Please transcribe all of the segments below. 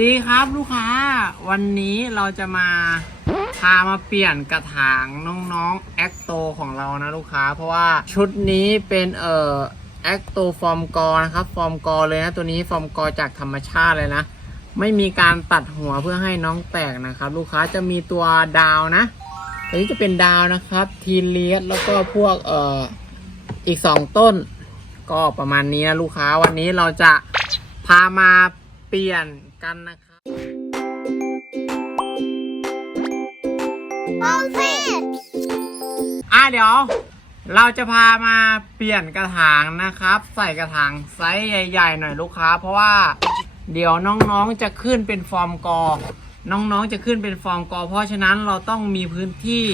ดีครับลูกค้า วันนี้เราจะมาพามาเปลี่ยนกระถางน้องๆแอคโตของเรานะลูกค้า เพราะว่าชุดนี้เป็นเอ่อแอคโตฟอร์มกอนะครับฟอร์มกอเลยนะตัวนี้ฟอร์มกอจากธรรมชาติเลยนะ ไม่มีการตัดหัวเพื่อให้น้องแตกนะครับ ลูกค้าจะมีตัวดาวนะตัวนี้จะเป็นดาวนะครับทีเลียสแล้วก็พวกเอ่ออีก 2 ต้น ก็ประมาณนี้นะลูกค้าวันนี้เราจะพามาเปลี่ยน กันนะครับโอเคอะเดี๋ยว เราจะพามาเปลี่ยนกระถางนะครับ ใส่กระถางไซส์ใหญ่ ๆ หน่อยลูกค้า เพราะว่าเดี๋ยวน้องๆจะขึ้นเป็นฟอร์มกอ น้องๆจะขึ้นเป็นฟอร์มกอ เพราะฉะนั้นเราต้องมีพื้นที่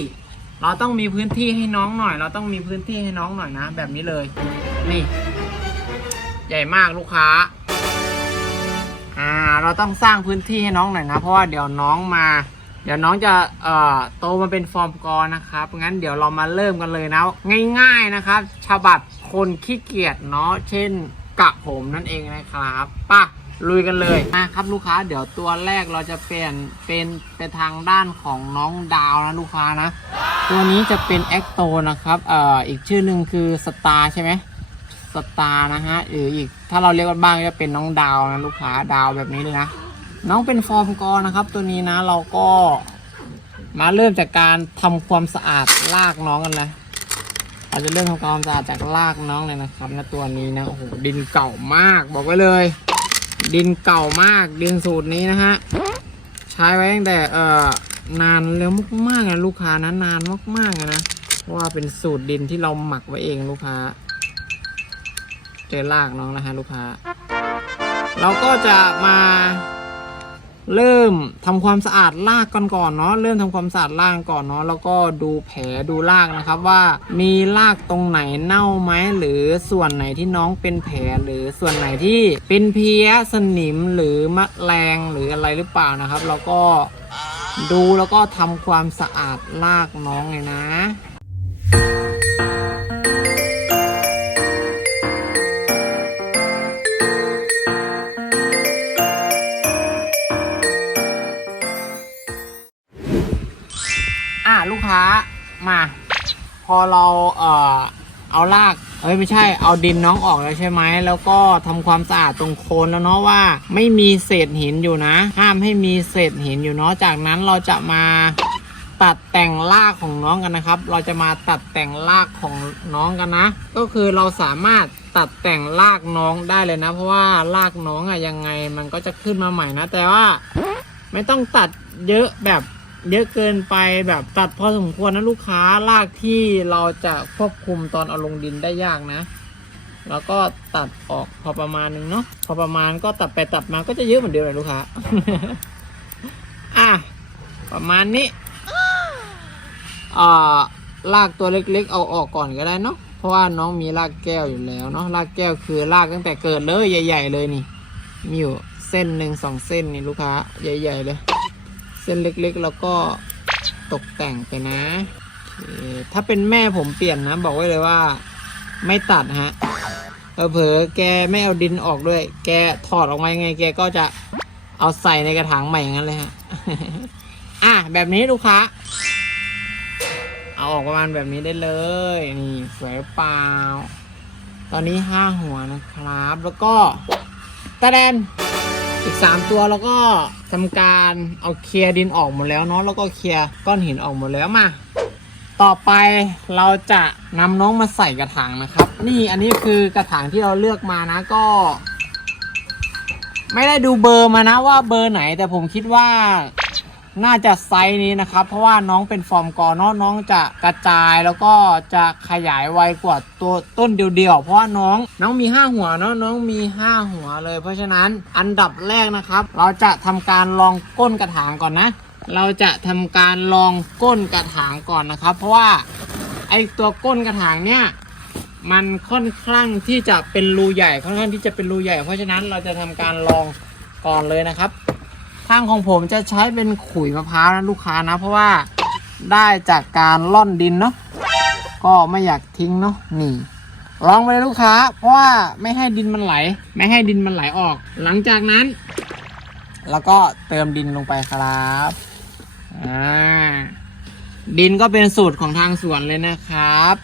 เราต้องมีพื้นที่ให้น้องหน่อย เราต้องมีพื้นที่ให้น้องหน่อยนะ แบบนี้เลย นี่ ใหญ่มากลูกค้า อ่า เราต้องสร้างพื้นที่ให้น้องหน่อยนะ เพราะว่าเดี๋ยวน้องมา เดี๋ยวน้องจะเอ่อโตมาเป็นฟอร์มกอนะครับ งั้นเดี๋ยวเรามาเริ่มกันเลยนะ ง่าย ๆนะครับ ฉบับคนขี้เกียจเนาะ เช่นกะผมนั่นเองนะครับป่ะลุยกันเลยนะครับลูกค้า เดี๋ยวตัวแรกเราจะเปลี่ยนเป็นไปทางด้านของน้องดาวนะลูกค้านะ ตัวนี้จะเป็นแอคโตนะครับ เอ่อ อีกชื่อหนึ่งคือสตาร์ใช่ไหม สตาร์นะฮะหรืออีกถ้าเราเรียกกันบ้างก็เป็นน้องดาวนะลูกค้าดาวแบบนี้เลยนะ น้องเป็นฟอร์มกอนะครับ ตัวนี้นะเราก็ มาเริ่มจากการทำความสะอาดรากน้องกันเลยเราจะเริ่มทำความสะอาดจากรากน้องเลยนะครับนะตัวนี้นะโอ้โหดินเก่ามากบอกไว้เลย ดินเก่ามากดินสูตรนี้นะฮะใช้ไว้ตั้งแต่เอ่อนานแล้วมากๆนะลูกค้านะนานมากๆนะเพราะว่าเป็นสูตรดินที่เราหมักไว้เองลูกค้า เจอรากน้องนะฮะลูกค้า เราก็จะมา เริ่มทำความสะอาดรากกันก่อนเนาะเริ่มทำความสะอาดรากก่อนเนาะแล้วก็ดูแผลดูรากนะครับว่ามีรากตรงไหนเน่าไหมหรือส่วนไหนที่น้องเป็นแผลหรือส่วนไหนที่เป็นเพี้ยสนิมหรือมะแรงหรืออะไรหรือเปล่านะครับเราก็ดูแล้วก็ทำความสะอาดรากน้องเลยนะ ลูกค้ามา พอเราเอ่อเอารากเอ้ยไม่ใช่เอาดินน้องออกแล้วใช่ไหมแล้วก็ทำความสะอาดตรงโคนแล้วเนาะว่าไม่มีเศษหินอยู่นะ ห้ามให้มีเศษหินอยู่เนาะจากนั้นเราจะมาตัดแต่งรากของน้องกันนะครับ เราจะมาตัดแต่งรากของน้องกันนะ ก็คือเราสามารถตัดแต่งรากน้องได้เลยนะ เพราะว่ารากน้องอะยังไงมันก็จะขึ้นมาใหม่นะ แต่ว่าไม่ต้องตัดเยอะแบบ เยอะเกินไปแบบตัดพอสมควรนะลูกค้ารากที่เราจะควบคุมตอนเอาลงดินได้ยากนะ แล้วก็ตัดออกพอประมาณนึงเนาะพอประมาณก็ตัดไปตัดมาก็จะเยอะเหมือนเดิมเลยลูกค้าอะประมาณนี้อ่ารากตัวเล็กๆ เอาออกก่อนก็ได้เนาะเพราะว่าน้องมีรากแก้วอยู่แล้วเนาะรากแก้วคือรากตั้งแต่เกิดเลยใหญ่ ๆ เลยนี่ มีอยู่เส้นหนึ่งสองเส้นนี่ลูกค้า ใหญ่ ๆ เลย เส้นเล็กๆ แล้วก็ตกแต่งไปนะ ถ้าเป็นแม่ผมเปลี่ยนนะ บอกไว้เลยว่าไม่ตัดฮะเผลอๆแกไม่เอาดินออกด้วย แกถอดออกมายังไง แกก็จะเอาใส่ในกระถางใหม่อย่างนั้นเลยฮะ อะแบบนี้ลูกค้า เอาออกประมาณแบบนี้ได้เลย นี่สวยเปล่า ตอนนี้ห้าหัวนะครับ แล้วก็ตะแดน อีก 3 ตัวแล้วก็ทำการเอาเคลียร์ดินออกหมดแล้วเนาะแล้วก็เคลียร์ก้อนหินออกหมดแล้วมาต่อไปเราจะนำน้องมาใส่กระถางนะครับ นี่อันนี้คือกระถางที่เราเลือกมานะก็ ไม่ได้ดูเบอร์มานะว่าเบอร์ไหนแต่ผมคิดว่า น่าจะไซส์นี้นะครับ เพราะว่าน้องเป็นฟอร์มกอเนาะน้องจะกระจายแล้วก็จะขยายไวกว่าตัวต้นเดียวๆ เพราะว่าน้องน้องมี 5 หัวเนาะน้องมี 5 หัวเลย เพราะฉะนั้นอันดับแรกนะครับ เราจะทำการลองก้นกระถางก่อนนะ เราจะทำการลองก้นกระถางก่อนนะครับ เพราะว่าไอตัวก้นกระถางเนี่ยมันค่อนข้างที่จะเป็นรูใหญ่ค่อนข้างที่จะเป็นรูใหญ่ เพราะฉะนั้นเราจะทำการลองก่อนเลยนะครับ ทางของผมจะใช้เป็นขุยมะพร้าวนะลูกค้านะ เพราะว่าได้จากการล่อนดินเนาะก็ไม่อยากทิ้งเนาะนี่ลองไปเลยลูกค้า เพราะว่าไม่ให้ดินมันไหล ไม่ให้ดินมันไหลออก หลังจากนั้น แล้วก็เติมดินลงไปครับอ่าดินก็เป็นสูตรของทางสวนเลยนะครับ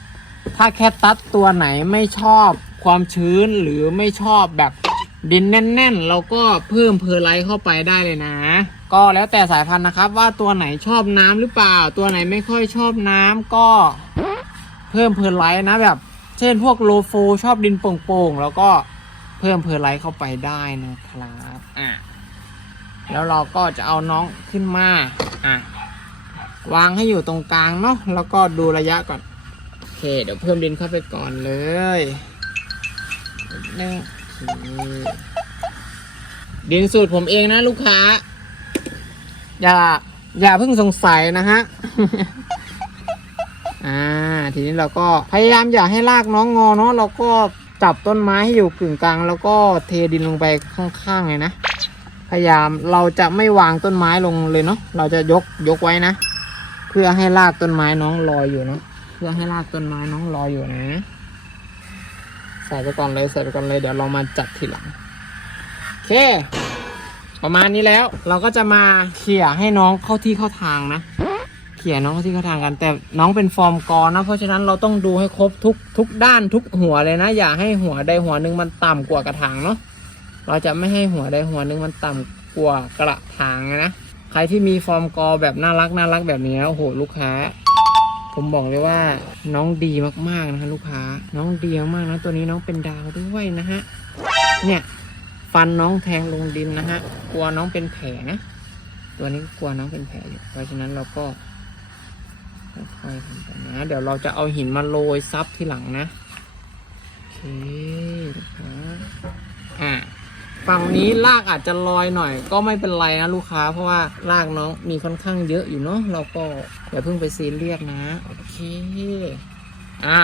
ถ้าแคตตัสตัวไหนไม่ชอบความชื้นหรือไม่ชอบแบบ ดินแน่นๆ เราก็เพิ่มเพอร์ไลท์เข้าไปได้เลยนะ ก็แล้วแต่สายพันธุ์นะครับว่าตัวไหนชอบน้ำหรือเปล่า ตัวไหนไม่ค่อยชอบน้ำก็เพิ่มเพอร์ไลท์นะแบบ เช่นพวกโลโฟชอบดินโป่งๆแล้วก็เพิ่มเพอร์ไลท์เข้าไปได้นะครับอะแล้วเราก็จะเอาน้องขึ้นมาอะวางให้อยู่ตรงกลางเนาะแล้วก็ดูระยะก่อนโอเค เดี๋ยวเพิ่มดินเข้าไปก่อนเลยหนึ่ง ดินสูตรผมเองนะลูกค้า อย่า อย่าเพิ่งสงสัยนะฮะ อ่า ทีนี้เราก็พยายามอย่าให้รากน้องงอเนาะ เราก็จับต้นไม้ให้อยู่กึ่งกลาง แล้วก็เทดินลงไปข้างๆเลยนะ พยายามเราจะไม่วางต้นไม้ลงเลยเนาะ เราจะยกยกไว้นะ เพื่อให้รากต้นไม้น้องลอยอยู่เนาะ เพื่อให้รากต้นไม้น้องรอยอยู่นะ ใส่ไปก่อนเลยใส่ไปก่อนเลยเดี๋ยวเรามาจัดทีหลังโอเค ประมาณนี้แล้วเราก็จะมาเขี่ยให้น้องเข้าที่เข้าทางนะเขี่ยน้องเข้าที่เข้าทางกัน แต่น้องเป็นฟอร์มกอนะ เพราะฉะนั้นเราต้องดูให้ครบทุกทุกด้านทุกหัวเลยนะ อย่าให้หัวใดหัวหนึ่งมันต่ำกว่ากระถางเนาะเราจะไม่ให้หัวใดหัวหนึ่งมันต่ำกว่ากระถางนะใครที่มีฟอร์มกอแบบน่ารักน่ารักแบบนี้โอ้โหลูกค้า ผมบอกเลยว่าน้องดีมากๆนะคะลูกค้า น้องดีมากๆนะตัวนี้น้องเป็นดาวด้วยนะฮะ เนี่ยฟันน้องแทงลงดินนะฮะ กลัวน้องเป็นแผลนะ ตัวนี้กลัวน้องเป็นแผลอยู่ เพราะฉะนั้นเราก็ค่อยๆทำไปนะ เดี๋ยวเราจะเอาหินมาโรยซับทีหลังนะ โอเคลูกค้าอะ ฝั่งนี้รากอาจจะลอยหน่อย ก็ไม่เป็นไรนะลูกค้า เพราะว่ารากน้องมีค่อนข้างเยอะอยู่เนาะเราก็อย่าเพิ่งไปซีเรียสนะโอเคอะ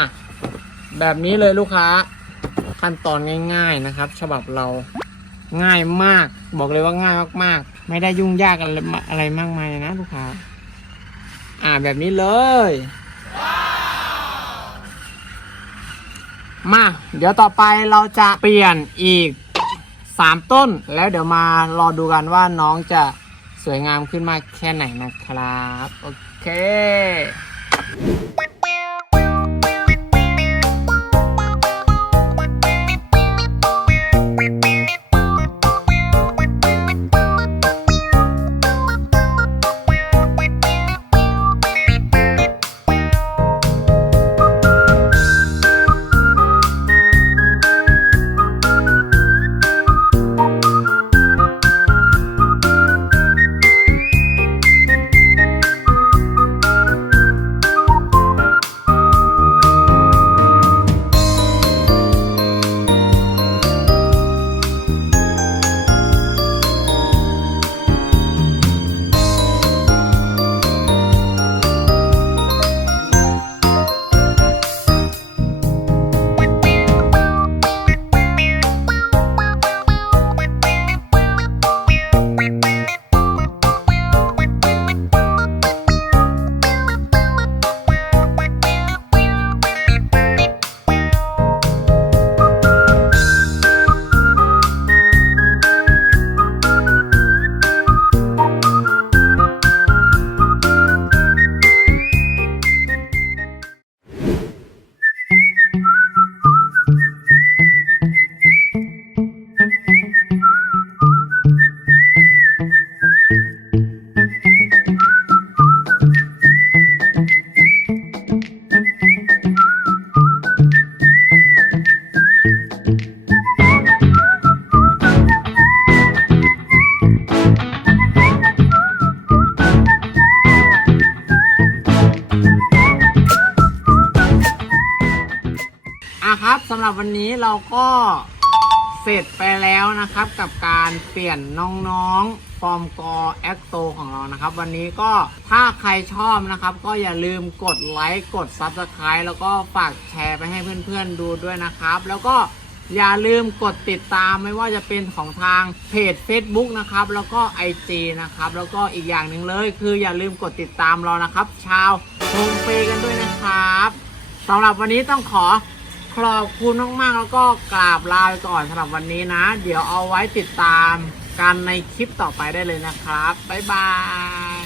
แบบนี้เลยลูกค้า ขั้นตอนง่าย ๆนะครับ ฉบับเราง่ายมาก บอกเลยว่าง่ายมากๆ ไม่ได้ยุ่งยากอะไรอะไรมากมายนะลูกค้า อ่าแบบนี้เลย มา เดี๋ยวต่อไปเราจะเปลี่ยนอีก สามต้น แล้วเดี๋ยวมารอดูกันว่าน้องจะสวยงามขึ้นมากแค่ไหนนะครับ โอเค หรับวันนี้เราก็เสร็จไปแล้วนะครับกับการเปลี่ยนน้องๆฟอร์มกอแอคโตของเรานะครับ วันนี้ก็ถ้าใครชอบนะครับ ก็อย่าลืมกดไลค์กด Subscribe แล้วก็ฝากแชร์ไปให้เพื่อนๆดูด้วยนะครับ แล้วก็อย่าลืมกดติดตามไม่ว่าจะเป็นของทางเพจ Facebook นะครับ แล้วก็ IG นะครับ แล้วก็อีกอย่างหนึ่งเลย คืออย่าลืมกดติดตามเรานะครับ ชาวโฮมเปกันด้วยนะครับสำหรับวันนี้ต้องขอ ขอบคุณมากๆแล้วก็กราบลาไปก่อนสำหรับวันนี้นะ เดี๋ยวเอาไว้ติดตามกันในคลิปต่อไปได้เลยนะครับ บ๊ายบาย